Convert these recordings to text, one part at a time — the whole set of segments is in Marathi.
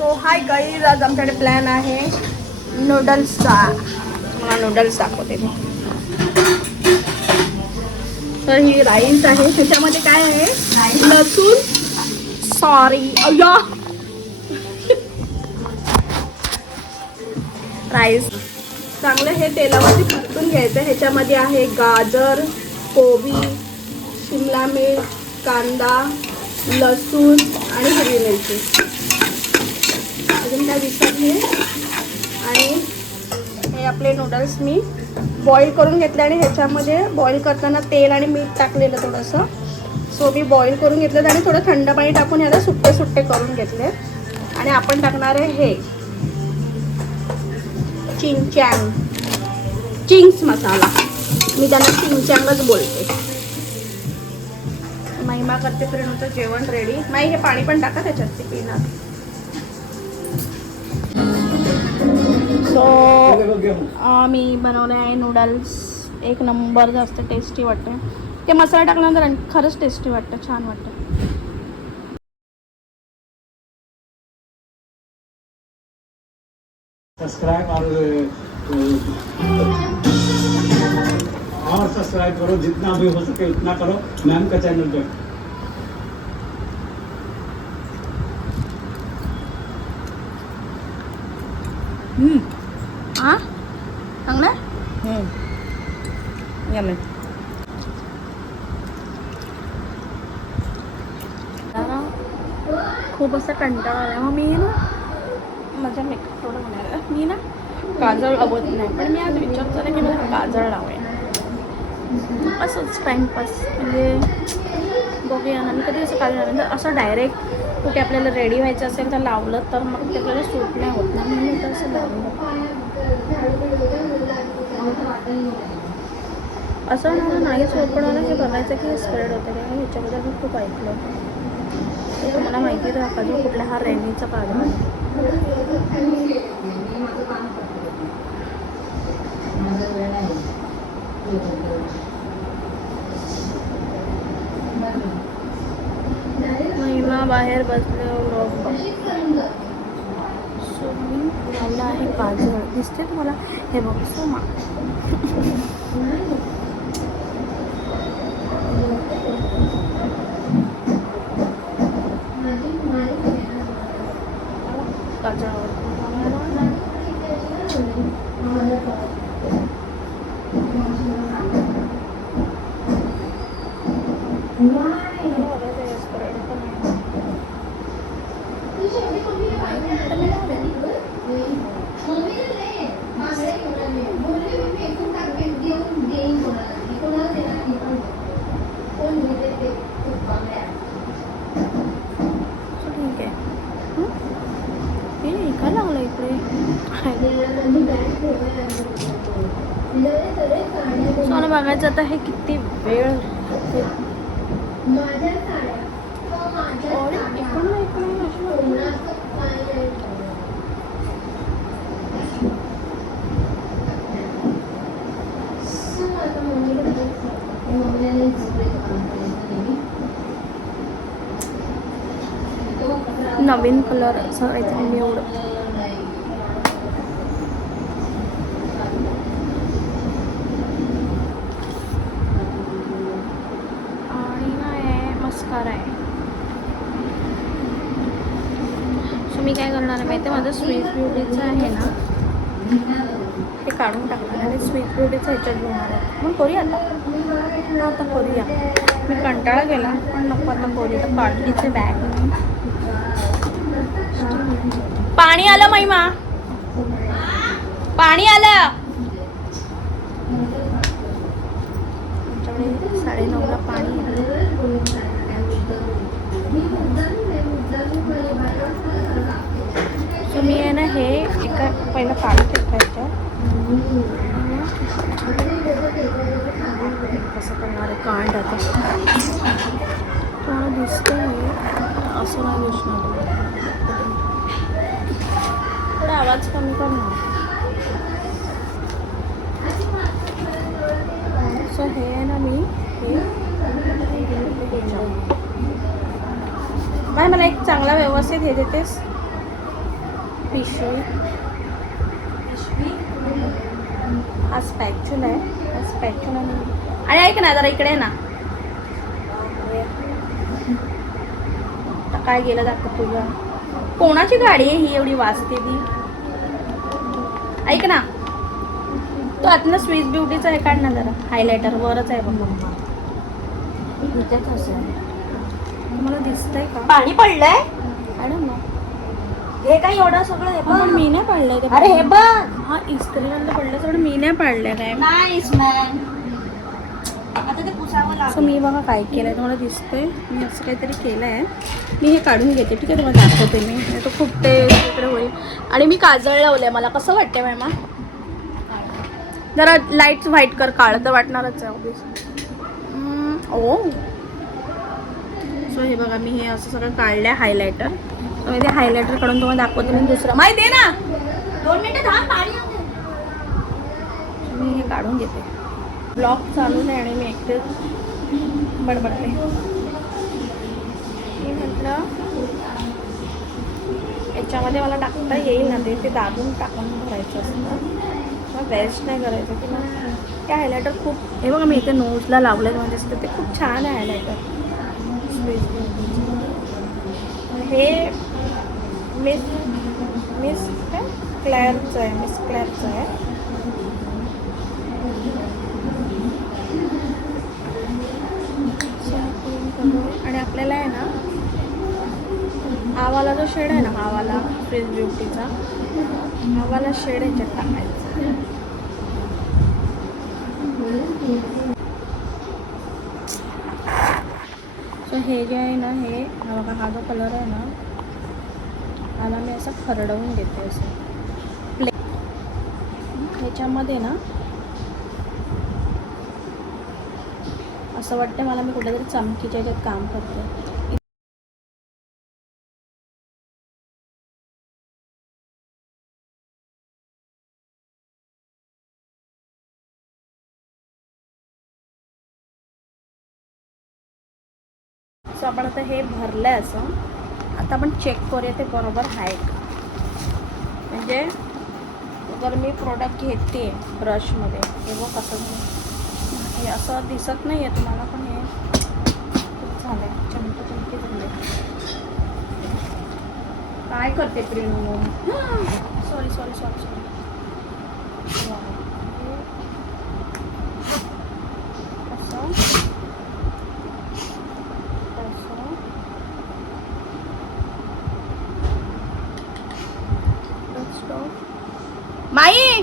सो हाय गाईज, आज आमच्याकडे प्लॅन आहे नूडल्सचा. मला नूडल्स दाखवते मी. तर ही राईस आहे, त्याच्यामध्ये काय आहे, लसूण, सॉरी अय्या राईस चांगलं हे तेलावरती परतून घ्यायचं. ह्याच्यामध्ये आहे गाजर, कोबी, शिमला मिर्च, कांदा, लसूण आणि हिरवी मिरची. अजून काय विसरले. आणि हे आपले नूडल्स मी बॉईल करून घेतले आणि ह्याच्यामध्ये बॉईल करताना तेल आणि मीठ टाकलेलं थोडंसं. सो मी बॉईल करून घेतलं आणि थोडं थंड पाणी टाकून ह्याला सुट्टे सुट्टे करून घेतले. आणि आपण टाकणार आहे हे चिंग्स मसाला. मी त्यांना चिंगचँगच बोलते. महिमा करते फ्रेंडचं जेवण रेडी. माई हे पाणी पण टाका त्याच्यात, ते पिणार. सो मी बनवले आहे नूडल्स. एक नंबर, जास्त टेस्टी वाटतं. ते मसाला टाकल्यानंतर खरंच टेस्टी वाटतं, छान वाटतं. सब्सक्राइब और सब्सक्राइब करो, जितना भी हो सके उतना करो मैम का चैनल पे. हां चांगलं. यम्मी. खूप असा कंटाळा आला. मग मी ना माझा मेकअप थोडं होणार आहे. मी ना काजळ लावत नाही, पण मी आज विचार केला की मला काजळ लावेन. असंच टाईमपास, म्हणजे बघूया ना. मी कधी असं काजळ लावलं तर असं डायरेक्ट कुठे आपल्याला रेडी व्हायचं असेल तर लावलं तर मग ते आपल्याला सूट नाही होत ना, म्हणून मी तर असं लावलं. असं नाहीच होत, पण मला हे बघायचं की स्प्रेड होतं का. ह्याच्याबद्दल मी खूप ऐकलं. तर तुम्हाला माहिती आहे काजळ कुठला, हा रेनीचा काजळ आहे. महिमा बाहेर बसले लोक. सो मी लावला आहे काजळ. दिसते तुम्हाला? हे बघ सोमा. काजळावर काय लागलं इकडे. सोनं बघायचं आता हे किती वेळ. नवीन कलर असं काहीतरी निवड. आणि काय मस्कारा आहे. सो मी काय करणार आहे माहिती आहे, माझं स्वीट ब्युटीचं आहे ना, ते काढून टाकणार आणि स्वीट ब्युटीचं ह्याच्यात घेणार आहे. मग करूया आता करूया. मी कंटाळा गेला पण नको आता करूया. तर काढलीचे बॅग. पाणी आलं महिमा, पाणी आलं. आमच्याकडे 9:30ला पाणी येतं. सो मी आहे ना हे एका पहिलं काढून टाकायचं. कसं करणार आहे कांड आता तुम्हाला दिसतंय असं नाही दिसणार. थोडा आवाज कमी कर ना. सो हे आहे ना मी हे बाय मला एक चांगला व्यवस्थित हे देतेस. पिशवी हा स्पॅच्युला आहे. हा स्पॅच्युला आणि ऐक ना जरा इकडे ना. आता काय गेलं दाखव तुझ्या. कोणाची गाडी आहे ही एवढी वाजते ती. ऐक ना तू आतनं स्विस ब्युटीचं आहे काढ ना जरा. हायलायटर वरच आहे बघ. तुम्हाला दिसतंय का पाणी पडलंय. मॅडम ना हे काय एवढं सगळं हे पण मी नाही पाडलंय ते. अरे हे बघ. हा इस्त्रीला पडलं सगळं मी नाही पाडलंय काय. Nice man. आता ते पुसावं असं लागेल. मी बघा काय केलंय तुम्हाला दिसतंय. मी असं काहीतरी केलं आहे. मी हे काढून घेते ठीक आहे. तुम्हाला दाखवते मी. नाही तो खूप ते इकडे होईल. आणि मी काजळ लावलंय. मला कसं वाटतंय मॅमा. जरा लाईट्स व्हाईट कर. काळं तर वाटणारच आहे ऑब्विस. ओ सो हे बघा मी हे असं सगळं काढलंय हायलायटर. तर मी ते हायलायटर काढून तुम्हाला दाखवते. मी दुसरं माहिती आहे ना 2 मिनिटं थांब. पाणी आणते. मी हे काढून घेते. ब्लॉग चालू आहे आणि मी एकटेच बडबडते. मी म्हटलं याच्यामध्ये मला टाकता येईल ना ते दाबून टाकून भरायचं असतं. मग वेस्ट नाही करायचं की मग ते हायलायटर खूप. हे बघा मी इथे नोजला लावलं म्हणजे असतं ते खूप छान आहे हायलायटर. हे मिस क्लॅरचं आहे. मिस क्लॅरचं आहे. आणि आपल्याला आहे ना आवाला जो शेड आहे ना आवाला स्विस ब्युटीचा आवाला शेड ह्याच्यात टाकायचा. सो हे जे आहे ना हे हा बघा हा जो कलर आहे ना ह्याला मी असं खरडवून घेते असं ह्याच्यामध्ये ना असं वाटतं मला मी कुठेतरी चमकीच्या ह्याच्यात काम करते. सो आपण आता हे भरलंय असं. आता आपण चेक करूया ते बरोबर आहे का. म्हणजे जर मी प्रोडक्ट घेते ब्रशमध्ये हे बघ कसं हे असं दिसत नाही आहे तुम्हाला पण हे खूप झालं आहे. चमकी झाले. काय करते प्रेम. Sorry sorry sorry sorry. असं माई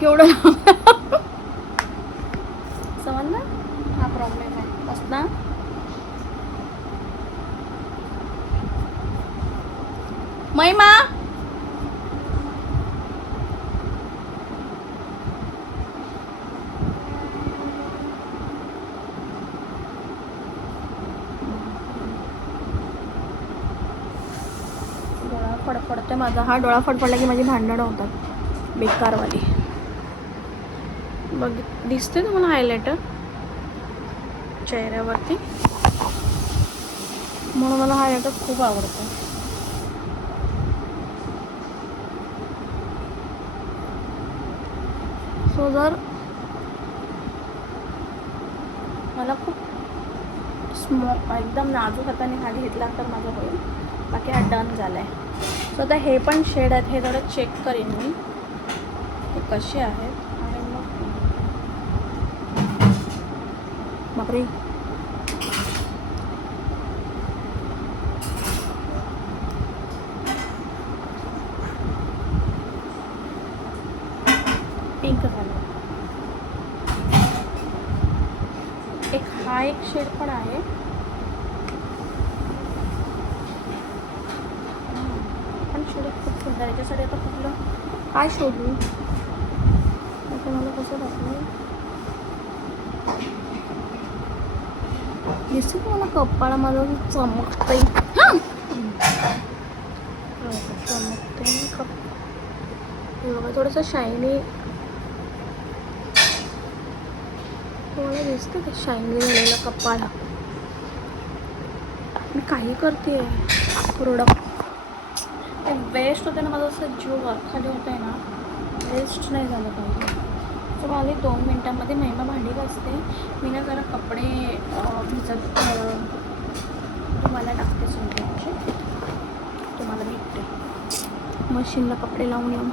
केवढं समजलं. हा प्रॉब्लेम आहे बस ना. महिमा डोळा फडफडते माझा. हा डोळा फडफडला की माझी भांडणं होतात बेकारवाली. बघ दिसते तुम्हाला हायलायटर चेहऱ्यावरती. म्हणून मला हायलायटर खूप आवडतं. सो जर मला खूप एकदम नाजूक हाताने खाली घेतला तर माझं होईल. बाकी हा डन झाला आहे. सो आता हे पण शेड आहेत हे थोडं चेक करीन मी हे कसे आहेत. आणि मग बापरे पिंक झालं. हा एक शेड पण आहे. पण शेड खूप सुंदर. याच्यासाठी आता कुठलं काय शोधू आता मला कसं दाखवू. दिसतं तुम्हाला कपाळा माझं चमकतंय. चमकतंय कप थोडंसं शायनी तुम्हाला दिसतं ते शायनी झालेलं कपाळा. मी काही करते प्रोडक्ट वेस्ट होते ना, माझं असं जीव खाली होत आहे ना, वेस्ट नाही झालं पाहिजे. तर मला 2 मिनटामध्ये महिमा भांडी घासते. मी ना जरा कपडे भिजत तुम्हाला टाकते सोडायचे, तुम्हाला भेटते मशीनला कपडे लावून येऊन.